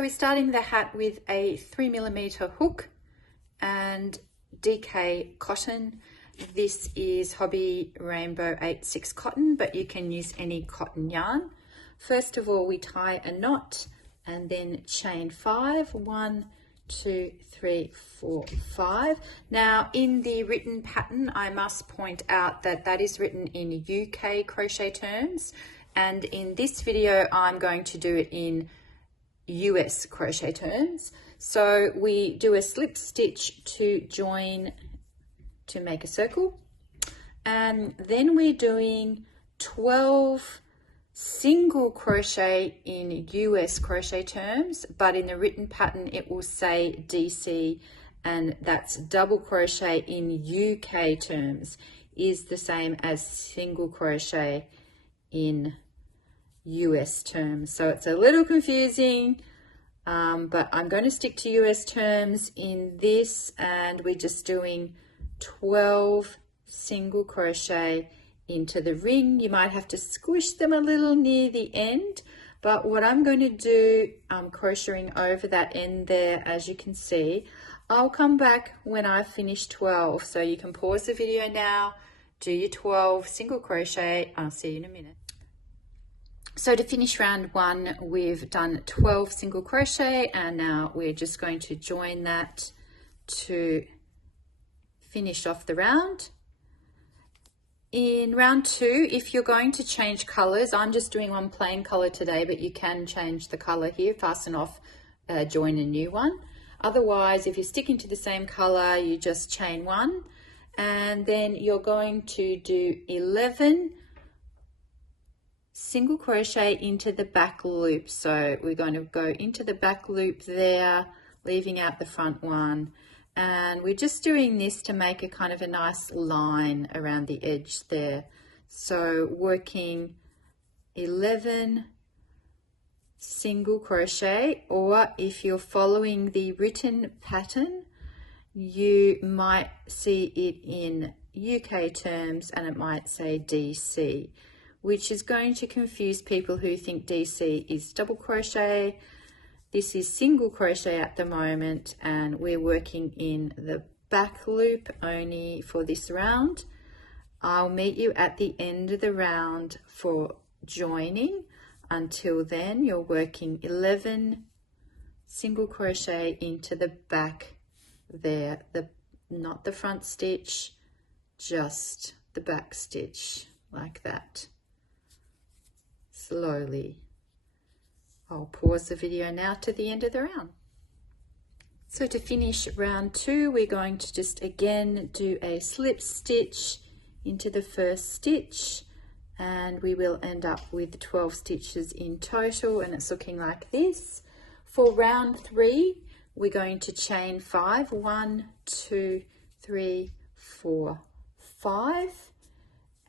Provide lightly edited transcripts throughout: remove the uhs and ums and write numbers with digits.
So we're starting the hat with a 3mm hook and DK cotton. This is Hobby Rainbow 86 cotton, but you can use any cotton yarn. First of all, we tie a knot and then chain 5. 1, 2, 3, 4, 5. Now in the written pattern, I must point out that that is written in UK crochet terms, and in this video I'm going to do it in US crochet terms. So we do a slip stitch to join to make a circle, and then we're doing 12 single crochet in US crochet terms, but in the written pattern it will say DC, and that's double crochet in UK terms is the same as single crochet in US terms. So it's a little confusing, but I'm going to stick to US terms in this, and we're just doing 12 single crochet into the ring. You might have to squish them a little near the end, but what I'm going to do, I'm crocheting over that end there, as you can see. I'll come back when I finish 12, so you can pause the video now, do your 12 single crochet. I'll see you in a minute. So to finish round 1, we've done 12 single crochet, and now we're just going to join that to finish off the round. In round 2, if you're going to change colors, I'm just doing one plain color today, but you can change the color here, fasten off, join a new one. Otherwise, if you're sticking to the same color, you just chain 1, and then you're going to do 11 single crochet into the back loop. So we're going to go into the back loop there, leaving out the front one. And we're just doing this to make a kind of a nice line around the edge there. So working 11 single crochet, or if you're following the written pattern, you might see it in UK terms and it might say DC, which is going to confuse people who think DC is double crochet. This is single crochet at the moment, and we're working in the back loop only for this round. I'll meet you at the end of the round for joining. Until then, you're working 11 single crochet into the back there, not the front stitch, just the back stitch, like that. Slowly. I'll pause the video now to the end of the round. So to finish round 2, we're going to just again do a slip stitch into the first stitch, and we will end up with 12 stitches in total, and it's looking like this. For round 3, we're going to chain 5. 1, 2, 3, 4, 5.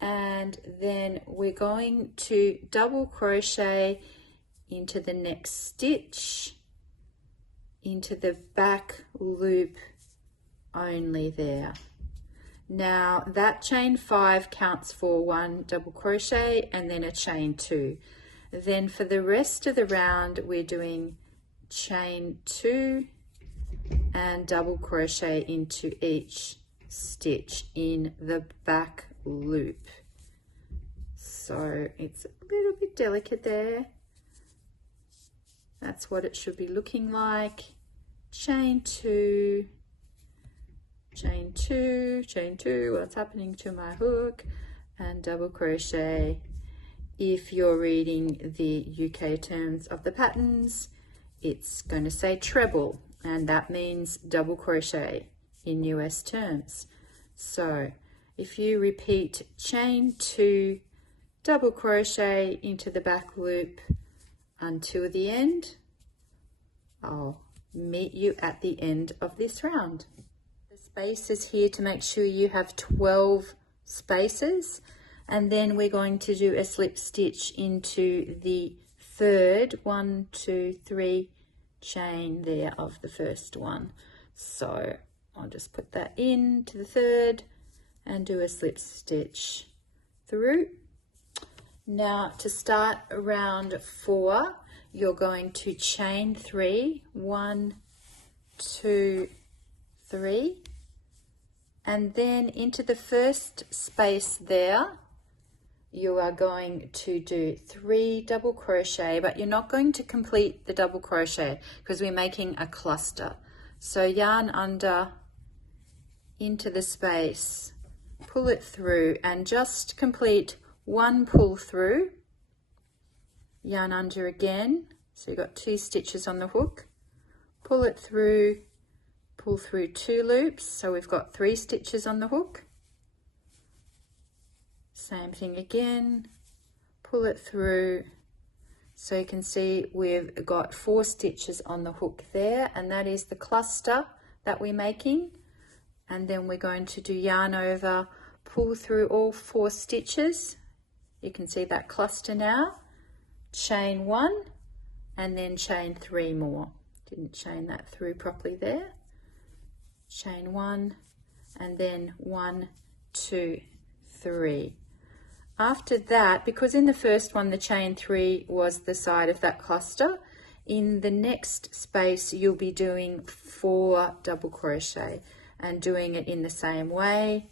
And then we're going to double crochet into the next stitch, into the back loop only there. Now that chain 5 counts for 1 double crochet and then a chain 2. Then for the rest of the round, we're doing chain 2 and double crochet into each stitch in the back loop. So it's a little bit delicate there. That's what it should be looking like. Chain 2, chain 2, chain 2, what's happening to my hook, and double crochet. If you're reading the UK terms of the patterns, it's going to say treble, and that means double crochet in US terms. So if you repeat chain 2, double crochet into the back loop until the end, I'll meet you at the end of this round. The spaces here to make sure you have 12 spaces, and then we're going to do a slip stitch into the third 1, 2, 3 chain there of the first one. So I'll just put that into the third and do a slip stitch through. Now to start round 4, you're going to chain 3, 1, 2, 3, and then into the first space there you are going to do 3 double crochet, but you're not going to complete the double crochet because we're making a cluster. So yarn under into the space, pull it through, and just complete 1 pull through, yarn under again, so you've got 2 stitches on the hook, pull it through, pull through 2 loops, so we've got 3 stitches on the hook. Same thing again, pull it through, so you can see we've got 4 stitches on the hook there, and that is the cluster that we're making. And then we're going to do yarn over, pull through all 4 stitches. You can see that cluster now, chain 1, and then chain 3 more. Didn't chain that through properly there. Chain 1, and then 1, 2, 3. After that, because in the first one the chain 3 was the side of that cluster, in the next space you'll be doing 4 double crochet and doing it in the same way,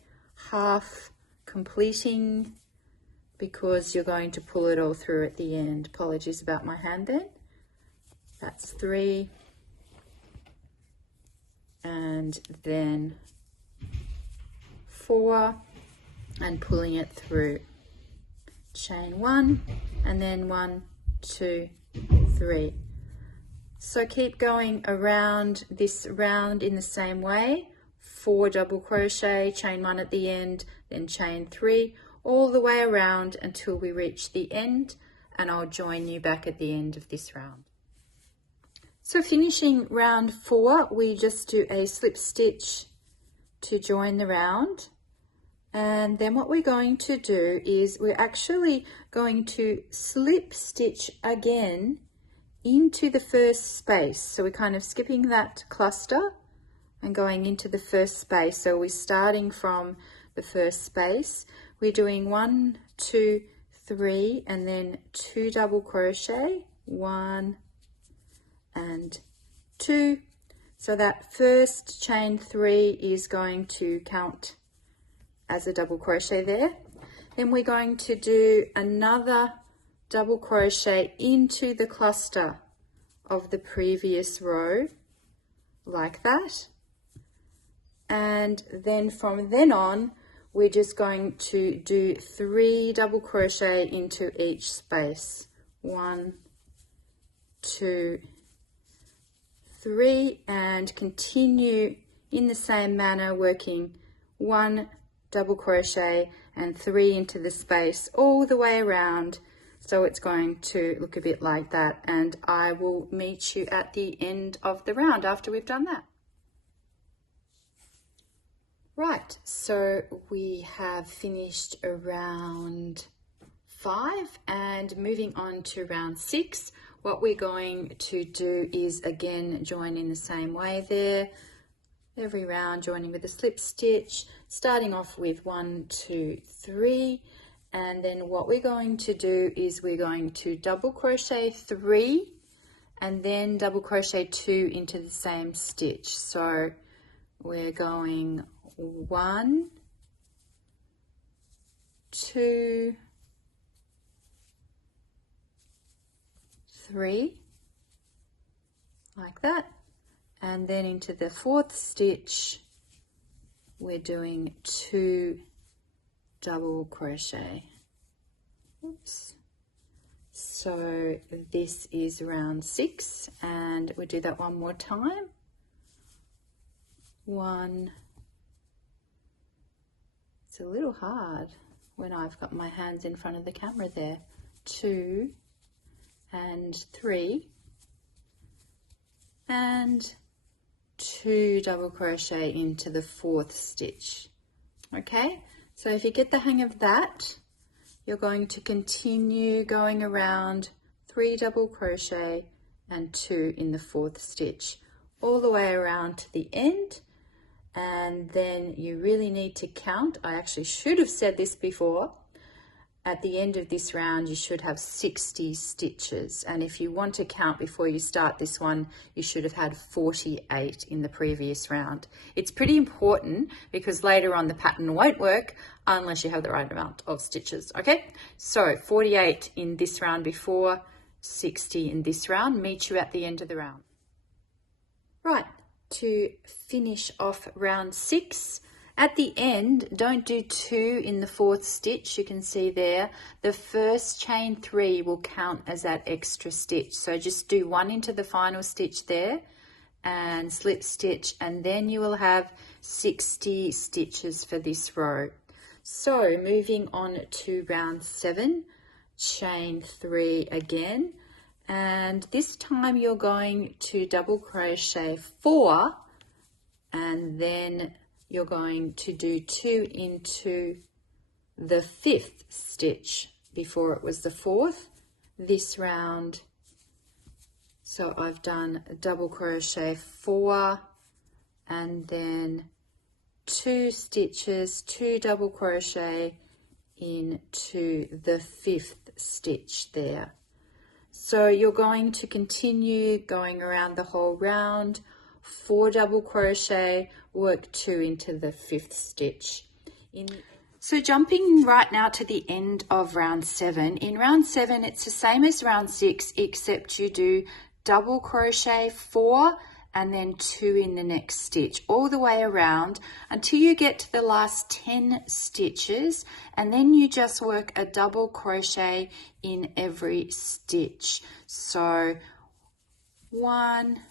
half completing, because you're going to pull it all through at the end. Apologies about my hand then. That's 3, and then 4, and pulling it through. Chain 1, and then 1, 2, 3. So keep going around this round in the same way, 4 double crochet, chain 1 at the end, then chain 3, all the way around until we reach the end, and I'll join you back at the end of this round. So finishing round 4, we just do a slip stitch to join the round. And then what we're going to do is we're actually going to slip stitch again into the first space. So we're kind of skipping that cluster and going into the first space. So we're starting from the first space. We're doing 1, 2, 3, and then 2 double crochet, 1 and 2. So that first chain 3 is going to count as a double crochet there. Then we're going to do another double crochet into the cluster of the previous row, like that. And then from then on, we're just going to do 3 double crochet into each space. 1, 2, 3, and continue in the same manner, working 1 double crochet and 3 into the space all the way around. So it's going to look a bit like that, and I will meet you at the end of the round after we've done that. Right, so we have finished round 5 and moving on to round 6. What we're going to do is again join in the same way there. Every round joining with a slip stitch, starting off with 1, 2, 3, and then what we're going to do is we're going to double crochet 3 and then double crochet 2 into the same stitch. So we're going 1, 2, 3, like that. And then into the 4th stitch, we're doing 2 double crochet. Oops. So this is round 6, and we do that one more time. 1. It's a little hard when I've got my hands in front of the camera there. 2 and 3 and 2 double crochet into the 4th stitch. Okay, so if you get the hang of that, you're going to continue going around 3 double crochet and 2 in the 4th stitch all the way around to the end. And then you really need to count. I actually should have said this before, at the end of this round you should have 60 stitches, and if you want to count before you start this one, you should have had 48 in the previous round. It's pretty important because later on the pattern won't work unless you have the right amount of stitches. Okay, so 48 in this round before, 60 in this round. Meet you at the end of the round. Right, to finish off round 6, at the end, don't do 2 in the 4th stitch. You can see there, the first chain 3 will count as that extra stitch. So just do 1 into the final stitch there and slip stitch, and then you will have 60 stitches for this row. So moving on to round 7, chain 3 again, and this time you're going to double crochet 4, and then you're going to do 2 into the 5th stitch. Before it was the 4th this round. So I've done a double crochet 4 and then 2 stitches, 2 double crochet into the 5th stitch there. So you're going to continue going around the whole round, 4 double crochet, work 2 into the 5th stitch. So jumping right now to the end of round 7. In round 7, it's the same as round 6, except you do double crochet 4 and then 2 in the next stitch, all the way around until you get to the last 10 stitches, and then you just work a double crochet in every stitch. So 1,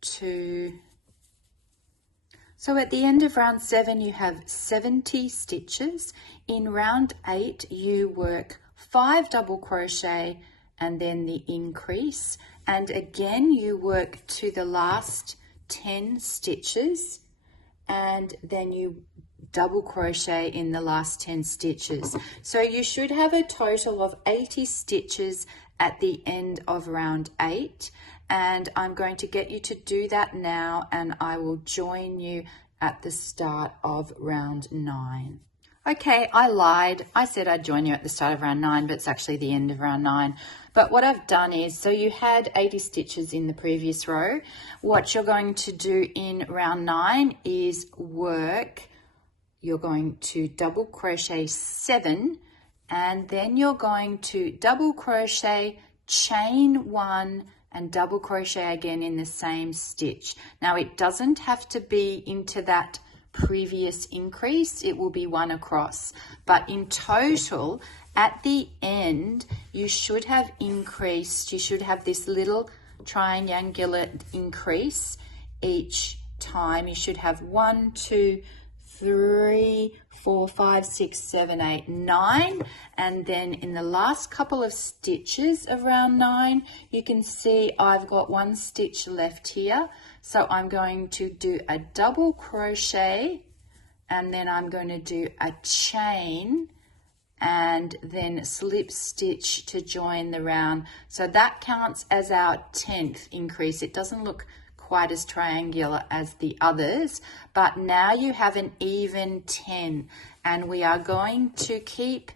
2. So at the end of round 7 you have 70 stitches. In round 8 you work 5 double crochet and then the increase, and again you work to the last 10 stitches and then you double crochet in the last 10 stitches. So you should have a total of 80 stitches at the end of round 8. And I'm going to get you to do that now, and I will join you at the start of round 9. Okay, I lied. I said I'd join you at the start of round 9, but it's actually the end of round 9. But what I've done is, so you had 80 stitches in the previous row. What you're going to do in round 9 is work, you're going to double crochet 7, and then you're going to double crochet, chain 1, and double crochet again in the same stitch. Now it doesn't have to be into that previous increase, it will be 1 across, but in total at the end you should have increased, you should have this little triangular increase each time. You should have 1, 2, 3, 4, 5, 6, 7, 8, 9, and then in the last couple of stitches of round 9 you can see I've got 1 stitch left here, so I'm going to do a double crochet and then I'm going to do a chain and then slip stitch to join the round. So that counts as our 10th increase. It doesn't look quite as triangular as the others, but now you have an even 10, and we are going to keep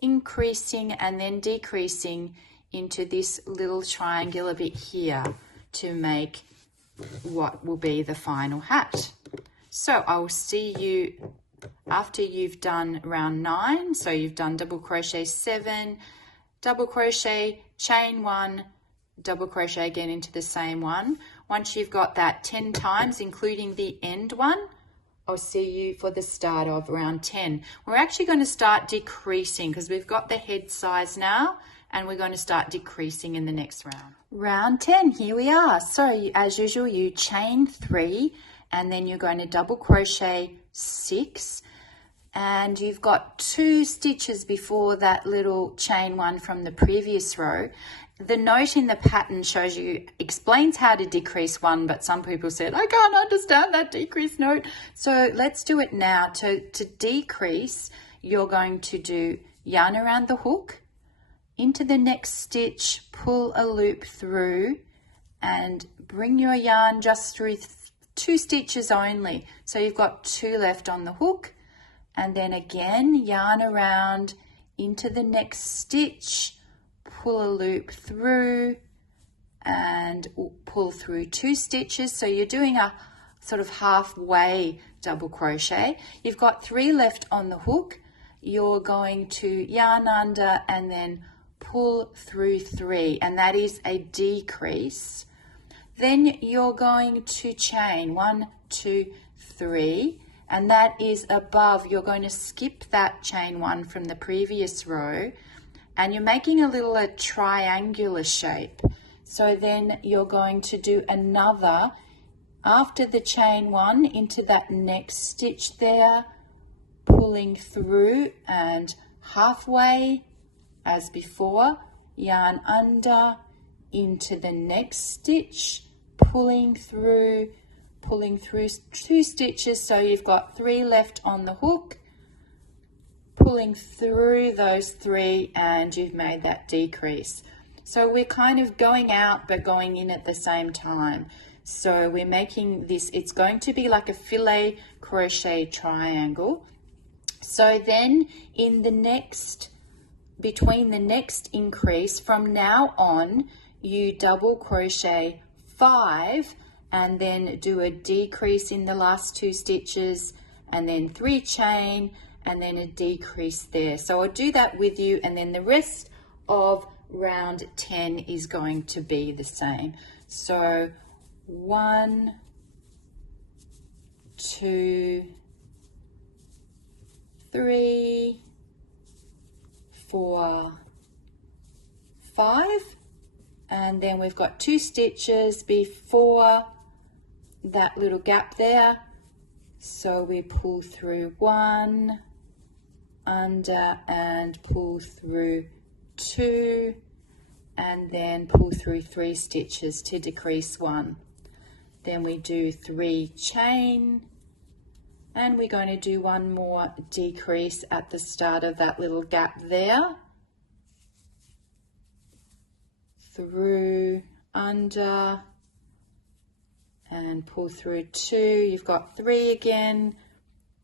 increasing and then decreasing into this little triangular bit here to make what will be the final hat. So I'll see you after you've done round 9. So you've done double crochet 7, double crochet, chain 1, double crochet again into the same one. Once you've got that 10 times, including the end one, I'll see you for the start of round 10. We're actually going to start decreasing because we've got the head size now, and we're going to start decreasing in the next round. Round 10, here we are. So as usual, you chain 3 and then you're going to double crochet 6, and you've got 2 stitches before that little chain 1 from the previous row. The note in the pattern shows you, explains how to decrease 1, but some people said, I can't understand that decrease note. So let's do it now. To decrease, you're going to do yarn around the hook, into the next stitch, pull a loop through and bring your yarn just through 2 stitches only. So you've got 2 left on the hook, and then again yarn around into the next stitch, pull a loop through and pull through 2 stitches. So you're doing a sort of halfway double crochet. You've got 3 left on the hook. You're going to yarn under and then pull through 3, and that is a decrease. Then you're going to chain 1, 2, 3, and that is above. You're going to skip that chain 1 from the previous row, and you're making a little triangular shape. So then you're going to do another after the chain 1 into that next stitch there, pulling through and halfway as before, yarn under into the next stitch, pulling through 2 stitches. So you've got 3 left on the hook, pulling through those 3, and you've made that decrease. So we're kind of going out but going in at the same time. So we're making this, it's going to be like a filet crochet triangle. So then in the next, between the next increase, from now on, you double crochet 5 and then do a decrease in the last 2 stitches and then 3 chain and then a decrease there. So I'll do that with you, and then the rest of round 10 is going to be the same. So 1, 2, 3, 4, 5, and then we've got 2 stitches before that little gap there, so we pull through 1 under and pull through 2 and then pull through 3 stitches to decrease 1. Then we do 3 chain, and we're going to do 1 more decrease at the start of that little gap there, through, under, and pull through 2. You've got 3 again,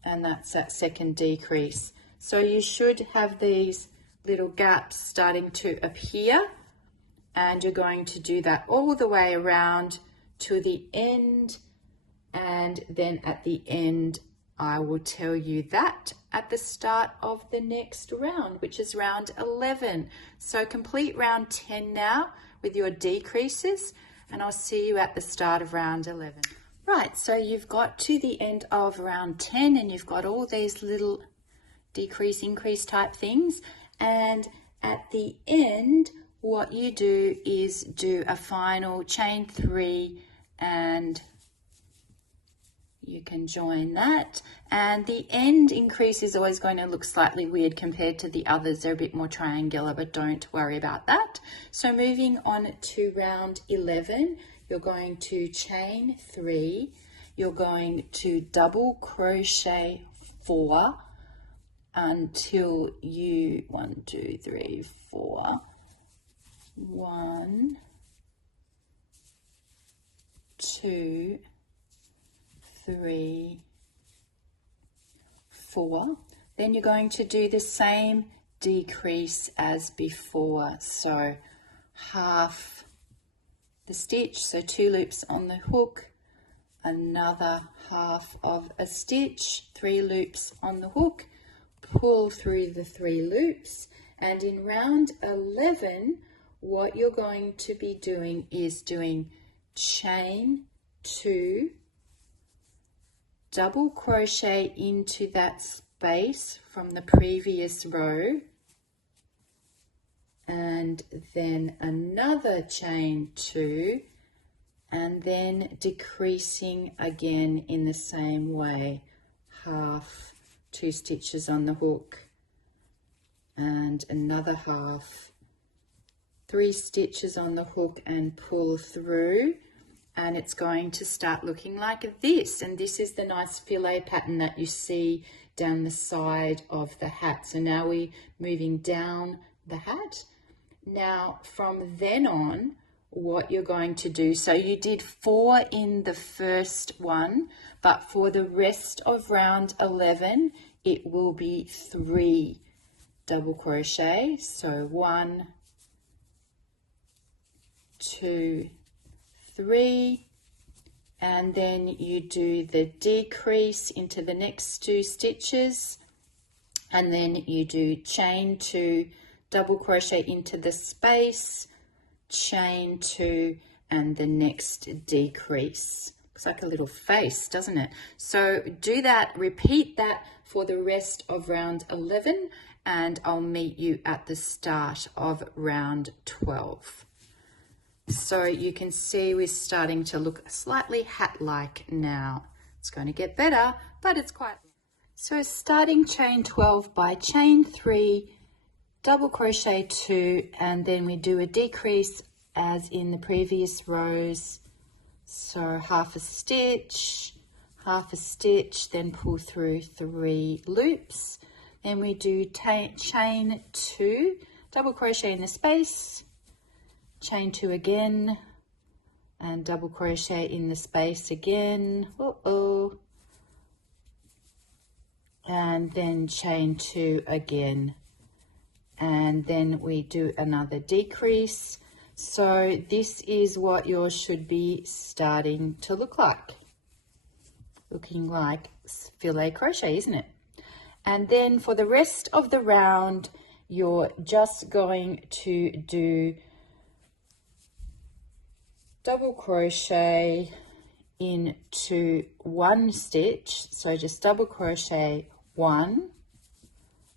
and that's that second decrease. So you should have these little gaps starting to appear, and you're going to do that all the way around to the end, and then at the end I will tell you that at the start of the next round, which is round 11. So complete round 10 now with your decreases, and I'll see you at the start of round 11. Right, so you've got to the end of round 10 and you've got all these little decrease, increase type things, and at the end what you do is do a final chain 3, and you can join that, and the end increase is always going to look slightly weird compared to the others. They're a bit more triangular, but don't worry about that. So moving on to round 11, you're going to chain 3, you're going to double crochet 4 until you 1, 2, 3, 4, 1, 2, 3, 4. Then you're going to do the same decrease as before, so half the stitch, so 2 loops on the hook, another half of a stitch, 3 loops on the hook, pull through the 3 loops, and in round 11 what you're going to be doing is doing chain 2, double crochet into that space from the previous row, and then another chain 2, and then decreasing again in the same way, half, 2 stitches on the hook, and another half, 3 stitches on the hook, and pull through, and it's going to start looking like this. And this is the nice filet pattern that you see down the side of the hat. So now we're moving down the hat. Now from then on, what you're going to do, so you did 4 in the first one, but for the rest of round 11 it will be 3 double crochet. So 1, 2, 3, and then you do the decrease into the next 2 stitches, and then you do chain 2, double crochet into the space, chain 2, and the next decrease. Looks like a little face, doesn't it? So do that, repeat that for the rest of round 11, and I'll meet you at the start of round 12. So you can see we're starting to look slightly hat-like now. It's going to get better, but it's quite... So starting chain 12 by chain 3, double crochet 2, and then we do a decrease as in the previous rows. So half a stitch, then pull through 3 loops. Then we do chain 2, double crochet in the space, chain 2 again, and double crochet in the space again. And then chain 2 again, and then we do another decrease. So this is what yours should be starting to look like. Looking like filet crochet, isn't it? And then for the rest of the round, you're just going to do double crochet into 1 stitch. So just double crochet 1,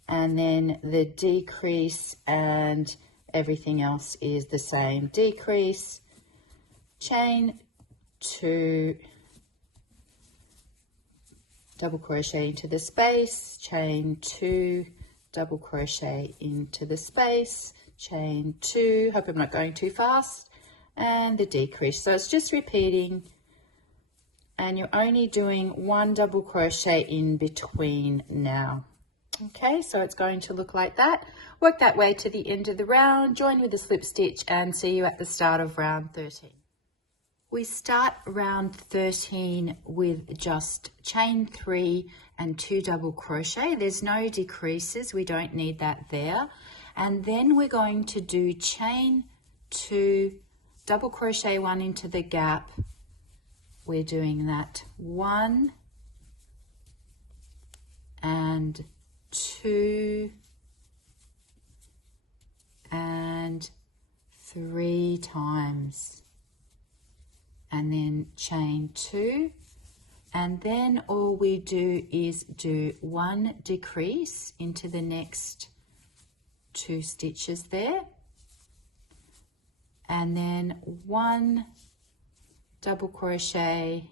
and then the decrease, and everything else is the same. Decrease, chain 2, double crochet into the space, chain 2, double crochet into the space, chain 2, hope I'm not going too fast, and the decrease. So it's just repeating, and you're only doing 1 double crochet in between now. Okay, so it's going to look like that. Work that way to the end of the round, join with a slip stitch, and see you at the start of round 13. We start round 13 with just chain 3 and 2 double crochet. There's no decreases, we don't need that there. And then we're going to do chain 2, double crochet 1 into the gap. We're doing that 1 and 2 and 3 times, and then chain 2, and then all we do is do 1 decrease into the next 2 stitches there, and then 1 double crochet.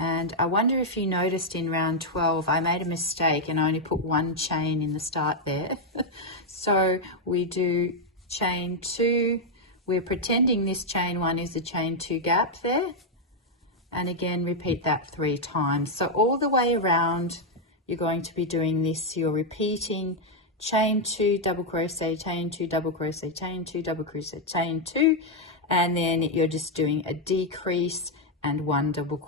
And I wonder if you noticed in round 12 I made a mistake and I only put 1 chain in the start there. So we do chain 2, we're pretending this chain 1 is a chain 2 gap there, and again repeat that 3 times. So all the way around you're going to be doing this. You're repeating chain 2, double crochet, chain 2, double crochet, chain 2, double crochet, chain 2, and then you're just doing a decrease and 1 double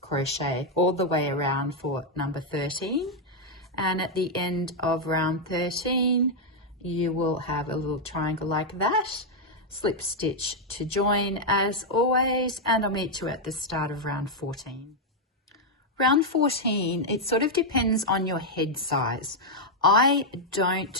crochet all the way around for number 13. And at the end of round 13 you will have a little triangle like that, slip stitch to join as always, and I'll meet you at the start of round 14. Round 14, it sort of depends on your head size.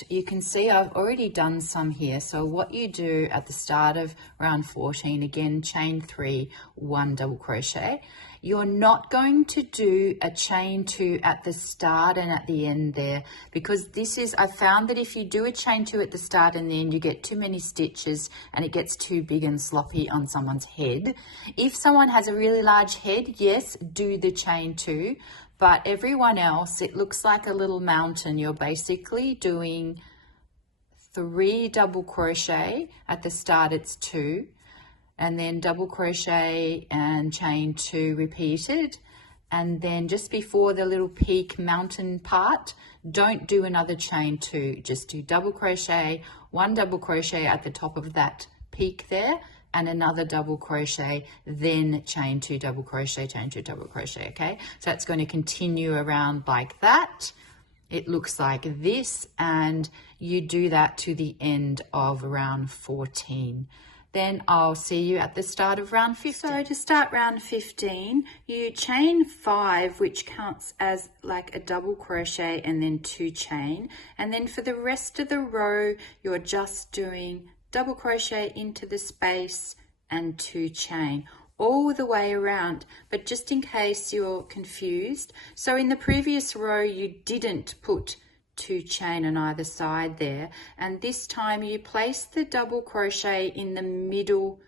You can see I've already done some here. So what you do at the start of round 14, again, chain 3, 1 double crochet. You're not going to do a chain 2 at the start and at the end there, because I found that if you do a chain 2 at the start and the end, you get too many stitches and it gets too big and sloppy on someone's head. If someone has a really large head, yes, do the chain 2. But everyone else, it looks like a little mountain. You're basically doing 3 double crochet. At the start it's 2, and then double crochet and chain 2 repeated, and then just before the little peak mountain part, don't do another chain 2, just do double crochet, 1 double crochet at the top of that peak there, and another double crochet, then chain 2 double crochet, chain 2 double crochet, okay? So that's going to continue around like that. It looks like this, and you do that to the end of round 14. Then I'll see you at the start of round 15. So to start round 15, you chain 5, which counts as like a double crochet and then 2 chain. And then for the rest of the row, you're just doing double crochet into the space and 2 chain all the way around. But just in case you're confused, so in the previous row, you didn't put 2 chain on either side there, and this time you place the double crochet in the middle.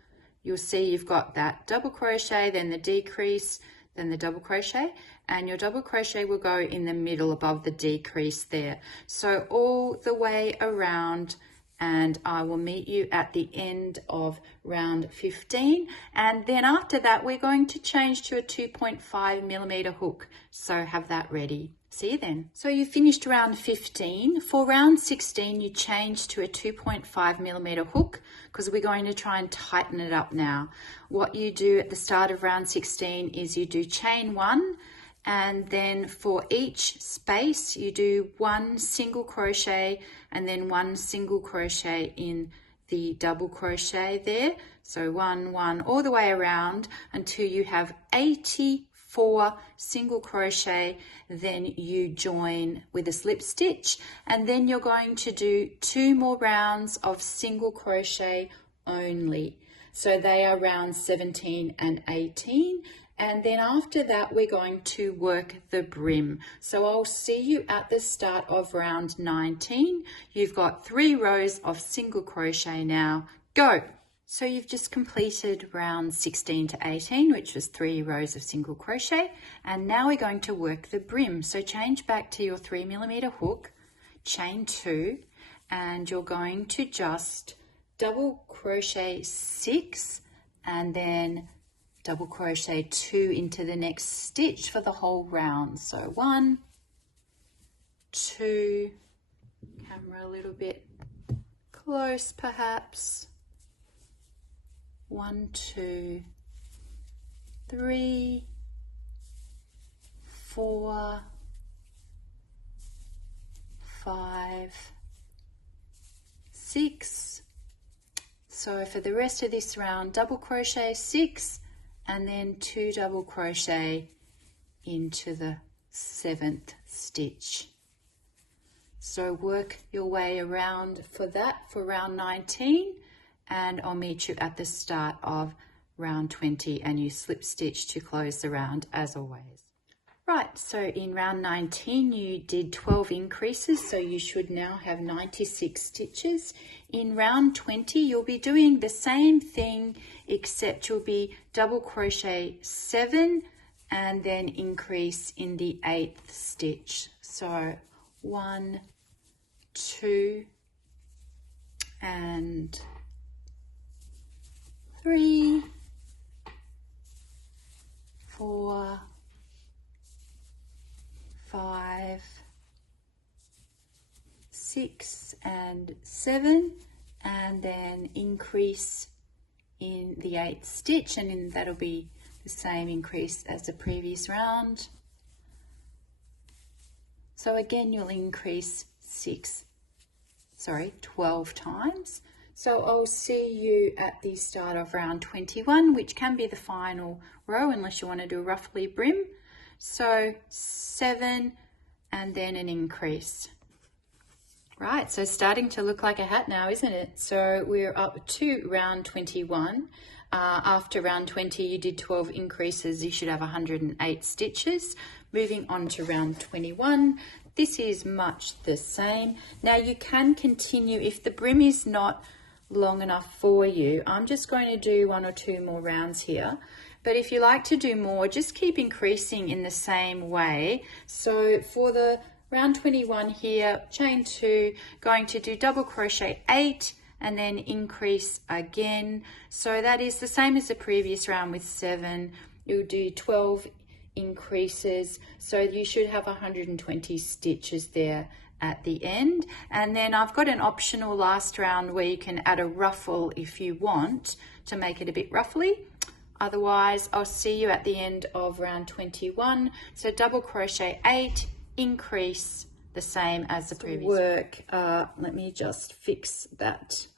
You'll see you've got that double crochet, then the decrease, then the double crochet, and your double crochet will go in the middle above the decrease there. So all the way around, and I will meet you at the end of round 15, and then after that we're going to change to a 2.5mm hook, so have that ready. See you then. So you finished round 15. For round 16 you change to a 2.5mm hook because we're going to try and tighten it up now. What you do at the start of round 16 is you do chain 1, and then for each space you do 1 single crochet and then 1 single crochet in the double crochet there. So 1, 1 all the way around until you have 84 single crochet. Then you join with a slip stitch, and then you're going to do 2 more rounds of single crochet only. So they are rounds 17 and 18. And then after that, we're going to work the brim. So I'll see you at the start of round 19. You've got 3 rows of single crochet now. Go! So you've just completed round 16 to 18, which was 3 rows of single crochet. And now we're going to work the brim. So change back to your 3mm hook, chain 2, and you're going to just double crochet 6 and then double crochet 2 into the next stitch for the whole round. So 1, 2, camera a little bit close perhaps, 1, 2, 3, 4, 5, 6. So for the rest of this round, double crochet 6 and then 2 double crochet into the 7th stitch. So work your way around for that for round 19, and I'll meet you at the start of round 20, and you slip stitch to close the round as always. Right, so in round 19 you did 12 increases, so you should now have 96 stitches. In round 20 you'll be doing the same thing, except you'll be double crochet 7 and then increase in the 8th stitch. So 1, 2 and 3, 4, 5, 6 and 7, and then increase in the 8th stitch, and then that'll be the same increase as the previous round. So again you'll increase 12 times. So I'll see you at the start of round 21, which can be the final row unless you want to do a ruffly brim. So 7 and then an increase. Right, so starting to look like a hat now, isn't it? So we're up to round 21. After round 20 you did 12 increases, you should have 108 stitches. Moving on to round 21, this is much the same. Now you can continue if the brim is not long enough for you. I'm just going to do 1 or 2 more rounds here, but if you like to do more, just keep increasing in the same way. So for the round 21 here, chain 2, going to do double crochet 8 and then increase again. So that is the same as the previous round with 7. You'll do 12 increases, so you should have 120 stitches there at the end. And then I've got an optional last round where you can add a ruffle if you want to make it a bit ruffly. Otherwise, I'll see you at the end of round 21. So double crochet 8, increase the same as the previous work. Let me just fix that.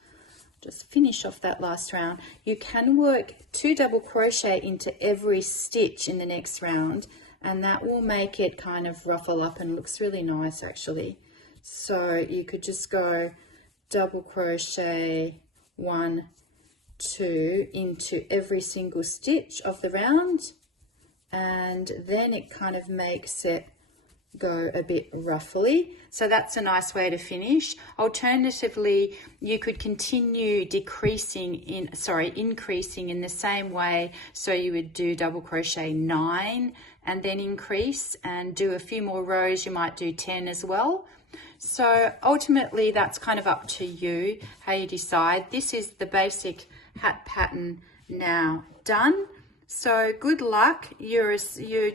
Just finish off that last round. You can work 2 double crochet into every stitch in the next round, and that will make it kind of ruffle up and looks really nice actually. So you could just go double crochet 1, 2 into every single stitch of the round, and then it kind of makes it go a bit ruffly. So that's a nice way to finish. Alternatively, you could continue increasing in the same way. So you would do double crochet 9 and then increase and do a few more rows. You might do 10 as well. So ultimately that's kind of up to you how you decide. This is the basic hat pattern now done. So good luck. You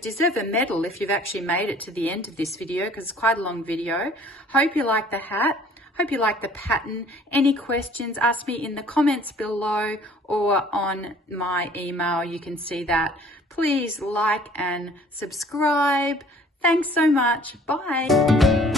deserve a medal if you've actually made it to the end of this video, because it's quite a long video. Hope you like the hat. Hope you like the pattern. Any questions, ask me in the comments below or on my email. You can see that. Please like and subscribe. Thanks so much. Bye.